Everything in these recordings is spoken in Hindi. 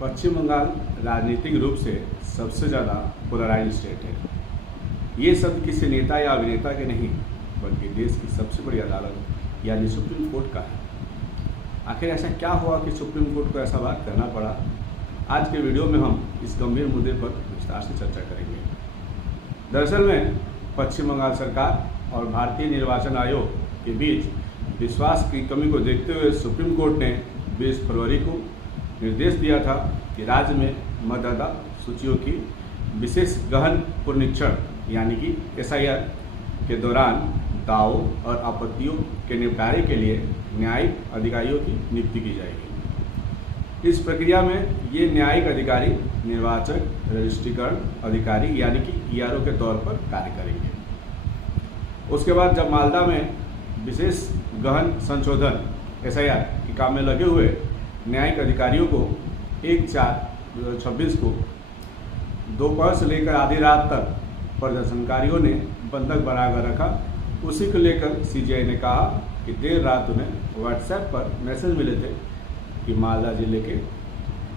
पश्चिम बंगाल राजनीतिक रूप से सबसे ज़्यादा पोलराइज स्टेट है। ये शब्द किसी नेता या अभिनेता के नहीं बल्कि देश की सबसे बड़ी अदालत यानी सुप्रीम कोर्ट का है। आखिर ऐसा क्या हुआ कि सुप्रीम कोर्ट को ऐसा बात करना पड़ा? आज के वीडियो में हम इस गंभीर मुद्दे पर विस्तार से चर्चा करेंगे। दरअसल में पश्चिम बंगाल सरकार और भारतीय निर्वाचन आयोग के बीच विश्वास की कमी को देखते हुए सुप्रीम कोर्ट ने 20 फरवरी को निर्देश दिया था कि राज्य में मतदाता सूचियों की विशेष गहन पुनरीक्षण यानी कि SIR के दौरान दावों और आपत्तियों के निपटारे के लिए न्यायिक अधिकारियों की नियुक्ति की जाएगी। इस प्रक्रिया में ये न्यायिक अधिकारी निर्वाचक रजिस्ट्रीकरण अधिकारी यानी कि ERO के तौर पर कार्य करेंगे। उसके बाद जब मालदा में विशेष गहन संशोधन SIR के काम में लगे हुए न्यायिक अधिकारियों को 1/4/2026 को दोपहर से लेकर आधी रात तक प्रदर्शनकारियों ने बंधक बनाकर रखा। उसी को लेकर CJI ने कहा कि देर रात उन्हें WhatsApp पर मैसेज मिले थे कि मालदा जिले के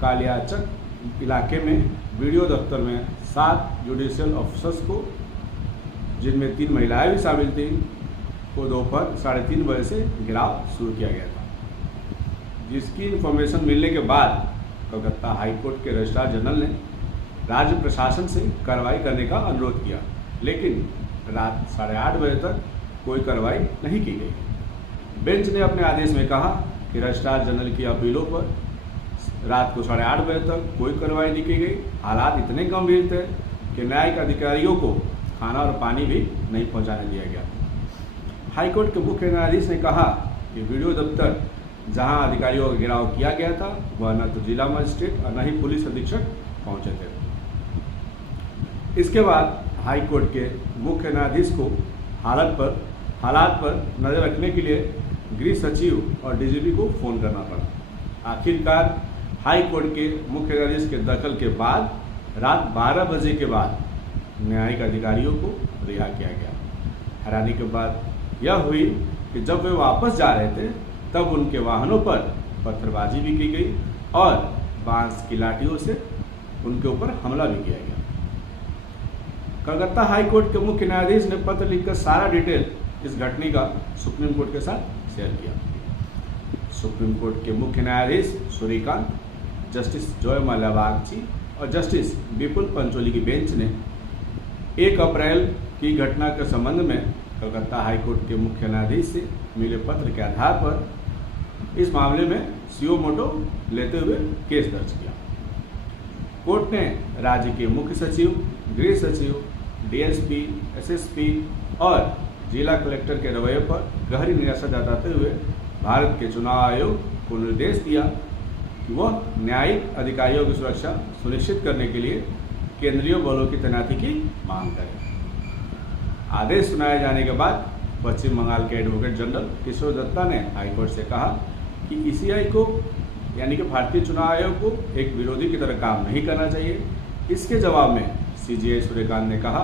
कालियाचक इलाके में वीडियो दफ्तर में 7 जुडिशियल ऑफिसर्स को, जिनमें 3 महिलाएं भी शामिल थीं, को दोपहर 3:30 बजे से गिराव शुरू किया गया था। जिसकी इन्फॉर्मेशन मिलने के बाद कलकत्ता हाई कोर्ट के रजिस्ट्रार जनरल ने राज्य प्रशासन से कार्रवाई करने का अनुरोध किया, लेकिन रात 8:30 बजे तक कोई कार्रवाई नहीं की गई। बेंच ने अपने आदेश में कहा कि रजिस्ट्रार जनरल की अपीलों पर रात को 8:30 बजे तक कोई कार्रवाई नहीं की गई। हालात इतने गंभीर थे कि न्यायिक अधिकारियों को खाना और पानी भी नहीं पहुंचाने दिया गया। हाईकोर्ट के मुख्य न्यायाधीश ने कहा कि वीडियो दफ्तर जहां अधिकारियों का घेराव किया गया था वह न तो जिला मजिस्ट्रेट और न ही पुलिस अधीक्षक पहुंचे थे। इसके बाद हाईकोर्ट के मुख्य न्यायाधीश को हालात पर नजर रखने के लिए गृह सचिव और DGP को फोन करना पड़ा। आखिरकार हाईकोर्ट के मुख्य न्यायाधीश के दखल के बाद रात 12 बजे के बाद न्यायिक अधिकारियों को रिहा किया गया। हैरानी की बात यह हुई कि जब वे वापस जा रहे थे तब उनके वाहनों पर पत्थरबाजी भी की गई और बांस की लाठियों से उनके ऊपर हमला भी किया गया। कलकत्ता हाई कोर्ट के मुख्य न्यायाधीश ने पत्र लिखकर सारा डिटेल इस घटना का सुप्रीम कोर्ट के साथ शेयर किया। सुप्रीम कोर्ट के मुख्य न्यायाधीश सूर्यकांत, जस्टिस जॉय माल्या बागची और जस्टिस विपुल पंचोली की बेंच ने 1 अप्रैल की घटना के संबंध में कलकत्ता हाई कोर्ट के मुख्य न्यायाधीश से मिले पत्र के आधार पर इस मामले में सुओ मोटो लेते हुए केस दर्ज किया। कोर्ट ने राज्य के मुख्य सचिव, गृह सचिव, DSP, SSP और जिला कलेक्टर के रवैये पर गहरी निराशा जताते हुए भारत के चुनाव आयोग को निर्देश दिया कि वह न्यायिक अधिकारियों की सुरक्षा सुनिश्चित करने के लिए केंद्रीय बलों की तैनाती की मांग करे। आदेश सुनाए जाने के बाद पश्चिम बंगाल के एडवोकेट जनरल किशोर दत्ता ने हाईकोर्ट से कहा कि ECI को यानी कि भारतीय चुनाव आयोग को एक विरोधी की तरह काम नहीं करना चाहिए। इसके जवाब में CJI सूर्यकांत ने कहा,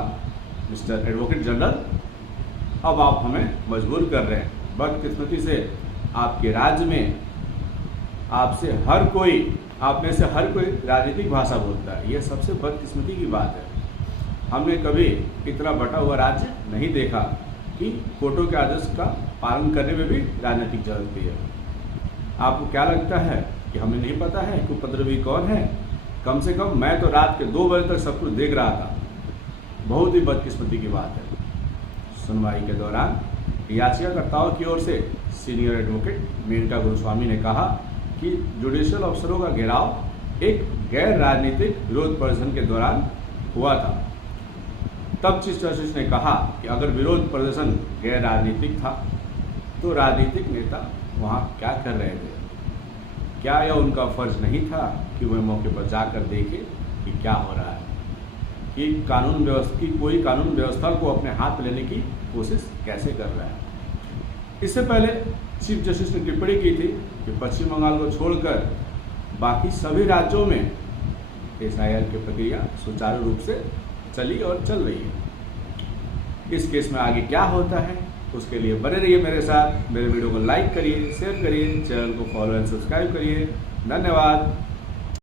मिस्टर एडवोकेट जनरल, अब आप हमें मजबूर कर रहे हैं। बदकिस्मती से आपके राज्य में आप में से हर कोई राजनीतिक भाषा बोलता है। यह सबसे बदकिस्मती की बात है। हमने कभी इतना बटा हुआ राज्य नहीं देखा कि कोर्टों के आदेश का पालन करने में भी राजनीतिक चलती है। आपको क्या लगता है कि हमें नहीं पता है कि उपद्रवी कौन है? कम से कम मैं तो रात के 2 बजे तक सब कुछ देख रहा था। बहुत ही बदकिस्मती की बात है। सुनवाई के दौरान याचिकाकर्ताओं की ओर से सीनियर एडवोकेट मेनका गोस्वामी ने कहा कि जुडिशियल अफसरों का घेराव एक गैर राजनीतिक विरोध प्रदर्शन के दौरान हुआ था। तब चीफ जस्टिस ने कहा कि अगर विरोध प्रदर्शन गैर राजनीतिक था तो राजनीतिक नेता वहाँ क्या कर रहे थे? क्या यह उनका फर्ज नहीं था कि वह मौके पर जाकर देखे कि क्या हो रहा है, कि कोई कानून व्यवस्था को अपने हाथ लेने की कोशिश कैसे कर रहा है? इससे पहले चीफ जस्टिस ने टिप्पणी की थी कि पश्चिम बंगाल को छोड़कर बाकी सभी राज्यों में SIR की प्रक्रिया सुचारू रूप से चली और चल रही है। इस केस में आगे क्या होता है उसके लिए बने रहिए मेरे साथ। मेरे वीडियो को लाइक करिए, शेयर करिए, चैनल को फॉलो एंड सब्सक्राइब करिए। धन्यवाद।